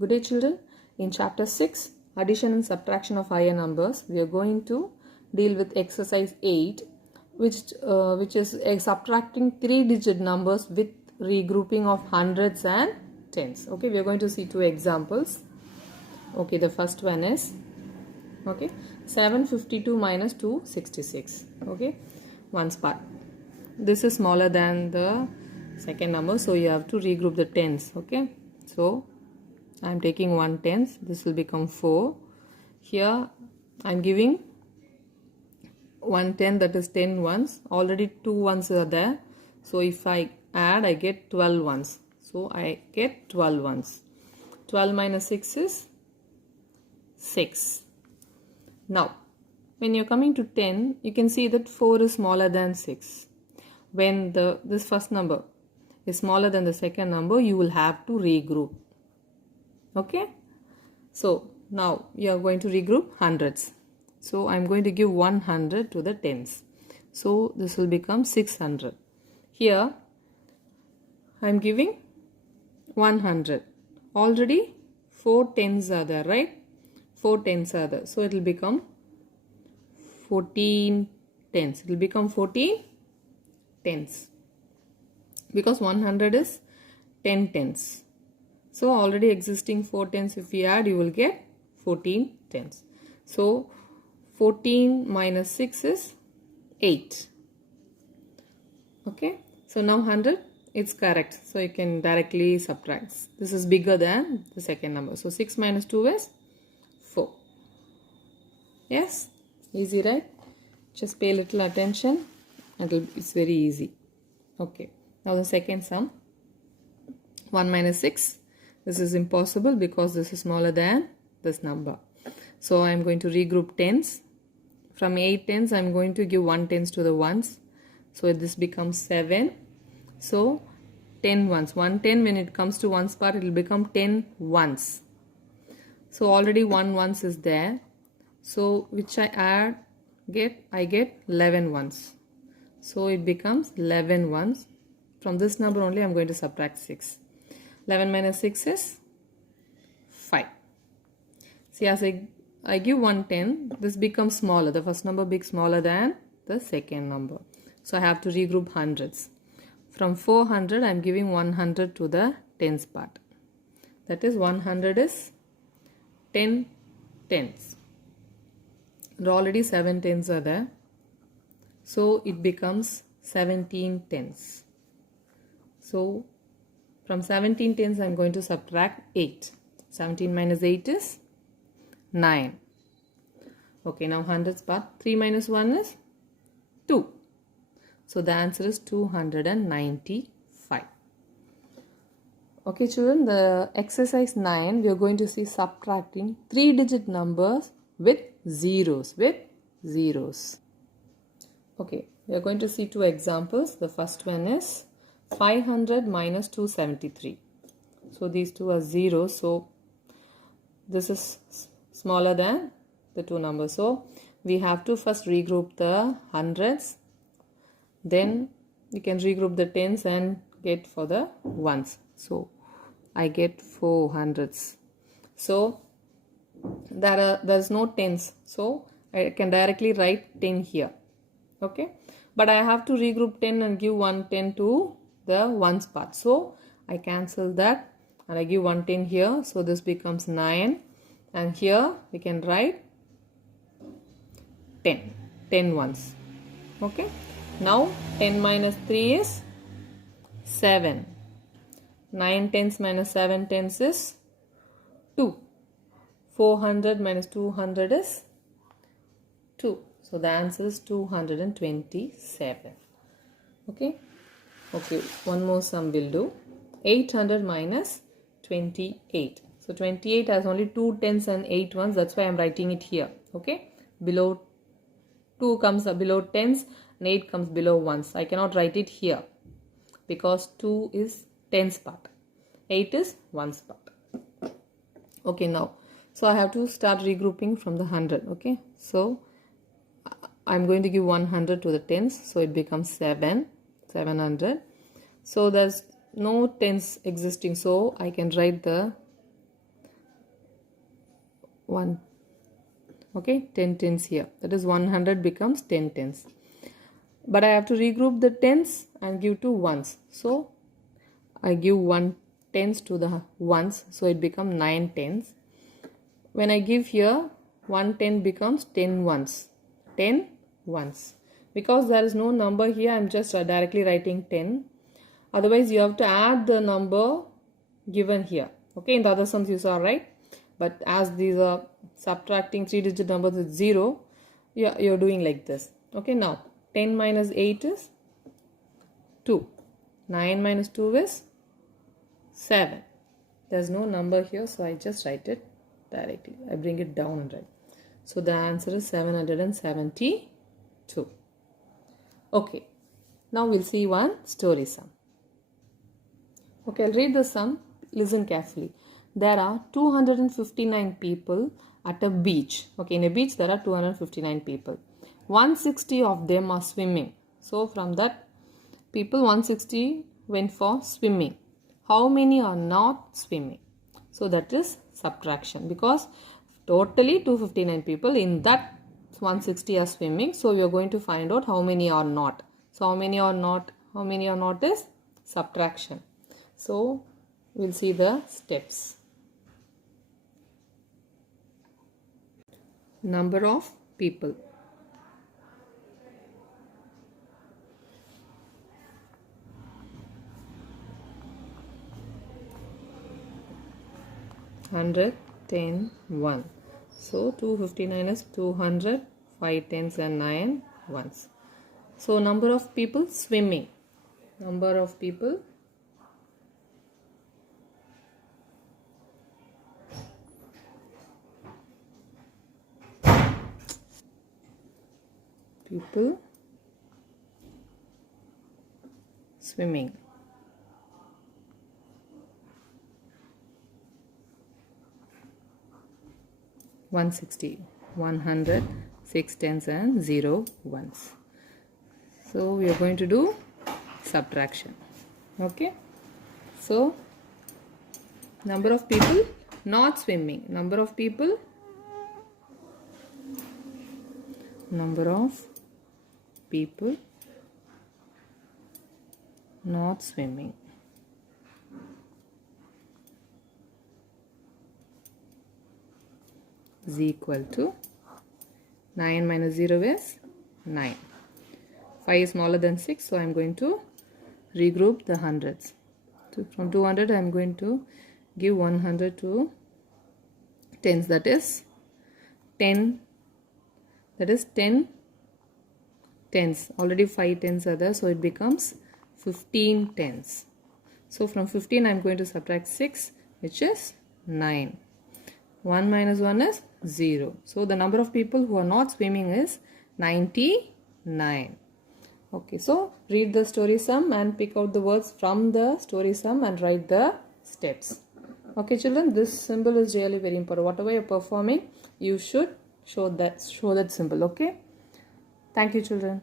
Good day children. In chapter 6, addition and subtraction of higher numbers, we are going to deal with exercise 8, which is subtracting 3-digit numbers with regrouping of hundreds and tens. Okay, we are going to see two examples. Okay, the first one is 752 minus 266. Okay, one's part. This is smaller than the second number, so you have to regroup the tens. Okay, so I am taking 1 tens. This will become 4. Here I am giving 1 10, that is 10 ones. Already 2 ones are there. So if I add, I get 12 ones. So I get 12 ones. 12 minus 6 is 6. Now, when you're coming to 10, you can see that 4 is smaller than 6. When this first number is smaller than the second number, you will have to regroup. Okay, so now you are going to regroup hundreds. So I am going to give 100 to the tens. So this will become 600. Here I am giving 100. Already 4 tens are there, right? 4 tens are there. So it will become 14 tens. It will become 14 tens. Because 100 is 10 tens. So already existing 4 tens, if we add, you will get 14 tens. So 14 minus 6 is 8. Okay. So now 100, it's correct. So you can directly subtract. This is bigger than the second number. So 6 minus 2 is 4. Yes. Easy, right? Just pay a little attention. It's very easy. Okay. Now the second sum. 1 minus 6. This is impossible because this is smaller than this number. So I am going to regroup tens. From 8 tens, I am going to give 1 tens to the ones. So this becomes 7. So 10 ones. 1 10, when it comes to ones part, it will become 10 ones. So already 1 ones is there. So which I add, I get 11 ones. So it becomes 11 ones. From this number only, I am going to subtract 6. 11 minus 6 is 5. See, as I give 1 10, this becomes smaller. The first number becomes smaller than the second number. So I have to regroup hundreds. From 400, I am giving 100 to the tens part. That is 100 is 10 tens. And already 7 tens are there. So it becomes 17 tens. So from 17 tens, I am going to subtract 8. 17 minus 8 is 9. Okay, now hundreds part. 3 minus 1 is 2. So the answer is 295. Okay children, the exercise 9, we are going to see subtracting 3-digit numbers with zeros. Okay, we are going to see two examples. The first one is 500 minus 273. So these two are zeros. So this is smaller than the two numbers. So we have to first regroup the hundreds. Then we can regroup the tens and get for the ones. So I get 4 hundreds. So there's no tens. So I can directly write 10 here. Okay. But I have to regroup 10 and give 1 10 to the ones part. So I cancel that and I give 1 10 here. So this becomes 9. And here we can write 10 ones. Okay. Now 10 minus 3 is 7. 9 tens minus 7 tens is 2. 400 minus 200 is 2. So the answer is 227. Okay. Okay, one more sum will do. 800 minus 28. So 28 has only 2 tens and 8 ones. That's why I am writing it here. Okay. Below 2 comes below tens and 8 comes below ones. I cannot write it here because 2 is tens part. 8 is ones part. Okay, now. So I have to start regrouping from the 100. Okay. So I am going to give 100 to the tens. So it becomes 700. So there's no tens existing, so I can write the 1, okay, 10 tens here. That is 100 becomes 10 tens. But I have to regroup the tens and give to ones. So I give 1 tens to the ones, so it becomes 9 tens. When I give here, 1 10 becomes 10 ones. 10 ones. Because there is no number here, I am just directly writing 10. Otherwise, you have to add the number given here. Okay, in the other sums you saw, right? But as these are subtracting 3-digit numbers with 0, you're doing like this. Okay, now 10 minus 8 is 2. 9 minus 2 is 7. There's no number here, so I just write it directly. I bring it down and write. So the answer is 772. Okay, now we'll see one story sum. Okay, I'll read the sum. Listen carefully. There are 259 people at a beach. Okay, in a beach there are 259 people. 160 of them are swimming. So from that people, 160 went for swimming. How many are not swimming? So that is subtraction, because totally 259 people, in that 160 are swimming. So we are going to find out how many are not. So how many are not? How many are not is subtraction. So we'll see the steps. Number of people. Hundred, 10, 1. So 259 is 200, 5 tens and 9 ones. So number of people swimming. Number of people swimming. $160, 100, 6 tens and 0 ones. So we are going to do subtraction. Okay. So number of people not swimming. Number of people not swimming. Is equal to 9 minus 0 is 9. 5 is smaller than 6, so I am going to regroup the hundreds. So from 200 I am going to give 100 to tens, that is 10. That is 10 tens. Already 5 tens are there, so it becomes 15 tens. So from 15 I am going to subtract 6, which is 9. 1 minus 1 is 0. So the number of people who are not swimming is 99. Okay, so read the story sum and pick out the words from the story sum and write the steps. Okay children, this symbol is really very important. Whatever you are performing, you should show that symbol. Okay. Thank you children.